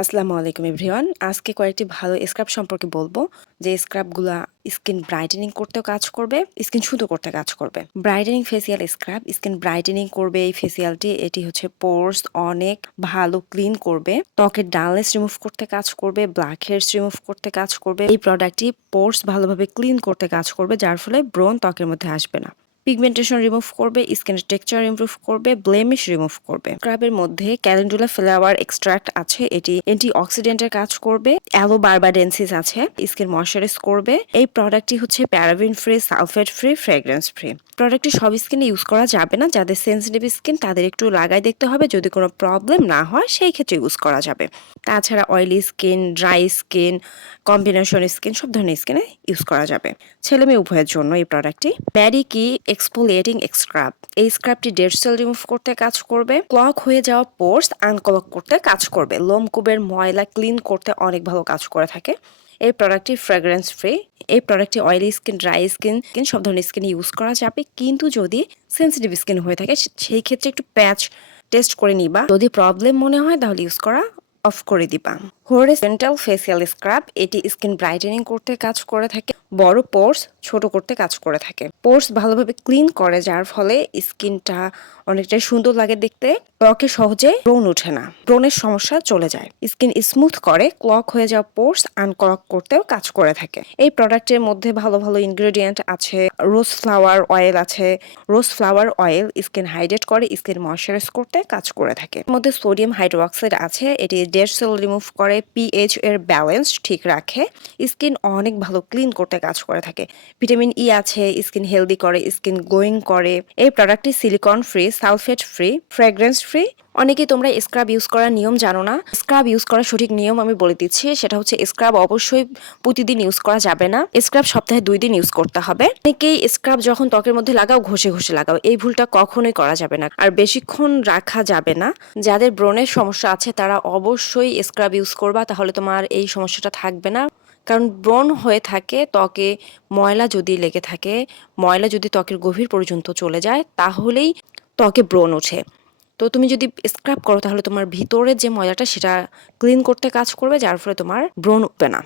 আসসালামু আলাইকুম এভরিওয়ান। আজকে কয়েকটি ভালো স্ক্রাব সম্পর্কে বলব। যে স্ক্রাবগুলা স্কিন ব্রাইটেনিং করতেও কাজ করবে স্কিন শুধু করতে কাজ করবে। Brightening facial scrub skin brightening করবে এই ফেসিয়ালটি এটি হচ্ছে পোর্স অনেক ভালো ক্লিন করবে। ত্বকের ডালনেস রিমুভ করতে কাজ করবে ব্ল্যাক হেয়ার্স রিমুভ করতে কাজ করবে। এই প্রোডাক্টটি পোর্স ভালোভাবে ক্লিন করতে কাজ করবে, যার ফলে ব্রণ ত্বকের মধ্যে আসবে না। পিগমেন্টেশন রিমুভ করবে স্কিনের টেক্সচার ইমপ্রুভ করবে ব্লেমিশ রিমুভ করবে। স্ক্রাবের মধ্যে ক্যালেন্ডুলা ফ্লাওয়ার এক্সট্রাক্ট আছে, এটি অ্যান্টি অক্সিডেন্টের কাজ করবে অ্যালো বারবাডেন্সিস আছে স্কিন ময়শ্চারাইজ করবে। এই প্রোডাক্টটি হচ্ছে paraben free sulphate free fragrance free প্রোডাক্টটি সব স্কিনে ইউজ করা যাবে না, যাদের সেন্সিটিভ স্কিন তাদের একটু লাগাই দেখতে হবে, যদি কোনো প্রবলেম না হয়, সেই ক্ষেত্রে ইউজ করা যাবে। তাছাড়া oily skin dry skin combination skin সব ধরনের স্কিনে ইউজ করা যাবে। ছেলে মেয়ে উভয়ের জন্য এই প্রোডাক্টটি ম্যারিকি এক্সপোলিয়েটিং স্ক্রাব এই স্ক্রাবটি ডেড সেল রিমুভ করতে কাজ করবে। ক্লক হয়ে যাওয়া পোর্স আনক্লক করতে কাজ করবে। লোমকূপের ময়লা ক্লিন করতে অনেক ভালো কাজ করে থাকে। এই প্রোডাক্টটি ফ্রেগ্রেন্স ফ্রি এই প্রোডাক্টটি অয়েলি স্কিন ড্রাই স্কিন সব ধরনের স্কিনে ইউজ করা যাবে। কিন্তু যদি সেন্সিটিভ স্কিন হয়ে থাকে সেই ক্ষেত্রে একটু প্যাচ টেস্ট করে নিবা। যদি প্রবলেম মনে হয়, তাহলে ইউজ করা অফ করে দিবা। হোরিজেন্টাল ফেসিয়াল স্ক্রাব, এটি স্কিন ব্রাইটেনিং করতে কাজ করে থাকে, বড় পোর্স, ছোট করতে কাজ করে থাকে। পোর্স ভালোভাবে ক্লিন করে, যার ফলে স্কিনটা অনেকটাই সুন্দর লাগে দেখতে। ত্বকে সহজে ব্রণ ওঠে না, ব্রণের সমস্যা চলে যায়। স্কিন স্মুথ করে, ক্লক হয়ে যাওয়া পোর্স আনক্লক করতেও কাজ করে থাকে। এই প্রোডাক্টের মধ্যে ভালো ভালো ইনগ্রেডিয়েন্ট আছে, রোজ ফ্লাওয়ার অয়েল আছে। Rose flower oil skin hydrate করে, স্কিন ময়শ্চারাইজ করতে কাজ করে থাকে। মধ্যে সোডিয়াম হাইড্রোক্সাইড আছে, এটি ডেড সেল রিমুভ করে পিএইচ এর ব্যালেন্স ঠিক রাখে স্কিন অনেক ভালো ক্লিন করতে কাজ করে থাকে। ভিটামিন ই আছে স্কিন হেলদি করে স্কিন গ্লোয়িং করে। এই প্রোডাক্টটি silicone free sulphate free fragrance free অনেকেই তোমরা স্ক্রাব ইউজ করার নিয়ম জানো না। স্ক্রাব ইউজ করার সঠিক নিয়ম আমি বলে দিচ্ছি, সেটা হচ্ছে স্ক্রাব অবশ্যই প্রতিদিন ইউজ করা যাবে না। স্ক্রাব সপ্তাহে দুই দিন ইউজ করতে হবে। অনেকেই স্ক্রাব যখন ত্বকের মধ্যে লাগাও, ঘষে ঘষে লাগাও, এই ভুলটা কখনোই করা যাবে না। আর বেশিক্ষণ রাখা যাবে না। যাদের ব্রণের সমস্যা আছে, তারা অবশ্যই স্ক্রাব ইউজ করবা, তাহলে তোমার এই সমস্যাটা থাকবে না। কারণ ব্রণ হয়ে থাকে, ত্বকে ময়লা যদি লেগে থাকে, ময়লা যদি ত্বকের গভীর পর্যন্ত চলে যায়, তাহলেই ত্বকে ব্রণ ওঠে। তো তুমি যদি স্ক্রাব করো তাহলে তোমার ভিতরে যে ময়লাটা সেটা ক্লিন করতে কাজ করবে, যার ফলে তোমার ব্রণ উঠবে না।